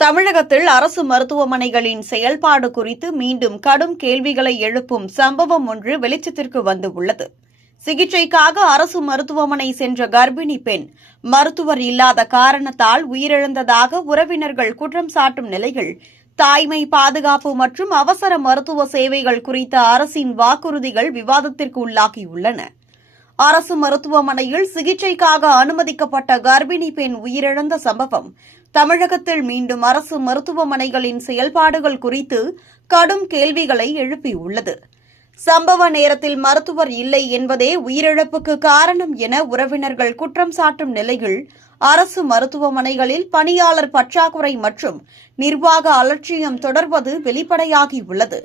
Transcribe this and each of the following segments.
தமிழகத்தில் அரசு மருத்துவமனைகளின் செயல்பாடு குறித்து மீண்டும் கடும் கேள்விகளை எழுப்பும் சம்பவம் ஒன்று வெளிச்சத்திற்கு வந்துள்ளது. சிகிச்சைக்காக அரசு மருத்துவமனை சென்ற கர்ப்பிணி பெண் மருத்துவர் இல்லாத காரணத்தால் உயிரிழந்ததாக உறவினர்கள் குற்றம் சாட்டும் நிலையில், தாய்மை பாதுகாப்பு மற்றும் அவசர மருத்துவ சேவைகள் குறித்த அரசின் வாக்குறுதிகள் விவாதத்திற்கு உள்ளாகியுள்ளன. அரசு மருத்துவமனையில் சிகிச்சைக்காக அனுமதிக்கப்பட்ட கர்ப்பிணி பெண் உயிரிழந்த சம்பவம் தமிழகத்தில் மீண்டும் அரசு மருத்துவமனைகளின் செயல்பாடுகள் குறித்து கடும் கேள்விகளை எழுப்பியுள்ளது. சம்பவ நேரத்தில் மருத்துவர் இல்லை என்பதே உயிரிழப்புக்கு காரணம் என உறவினர்கள் குற்றம் சாட்டும் நிலையில், அரசு மருத்துவமனைகளில் பணியாளர் பற்றாக்குறை மற்றும் நிர்வாக அலட்சியம் தொடர்வது வெளிப்படையாகியுள்ளது.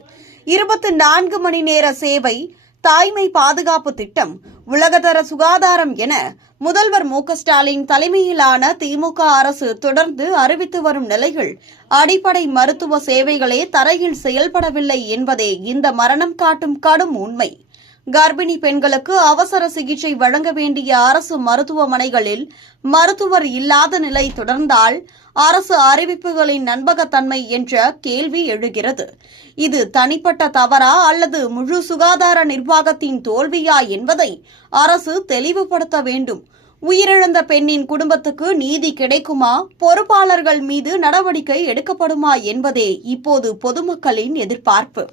24 மணி நேர சேவை, தாய்மை பாதுகாப்பு திட்டம், உலகத்தர சுகாதாரம் என முதல்வர் மு.க.ஸ்டாலின் தலைமையிலான திமுக அரசு தொடர்ந்து அறிவித்து வரும் நிலையில், அடிப்படை மருத்துவ சேவைகளே தரையில் செயல்படவில்லை என்பதே இந்த மரணம் காட்டும் கடும் உண்மை. கர்ப்பிணி பெண்களுக்கு அவசர சிகிச்சை வழங்க வேண்டிய அரசு மருத்துவமனைகளில் மருத்துவர் இல்லாத நிலை தொடர்ந்தால் அரசு அறிவிப்புகளின் நம்பகத்தன்மை என்ற கேள்வி எழுகிறது. இது தனிப்பட்ட தவறா அல்லது முழு சுகாதார நிர்வாகத்தின் தோல்வியா என்பதை அரசு தெளிவுபடுத்த வேண்டும். உயிரிழந்த பெண்ணின் குடும்பத்துக்கு நீதி கிடைக்குமா, பொறுப்பாளர்கள் மீது நடவடிக்கை எடுக்கப்படுமா என்பதே இப்போது பொதுமக்களின் எதிர்பார்ப்பு.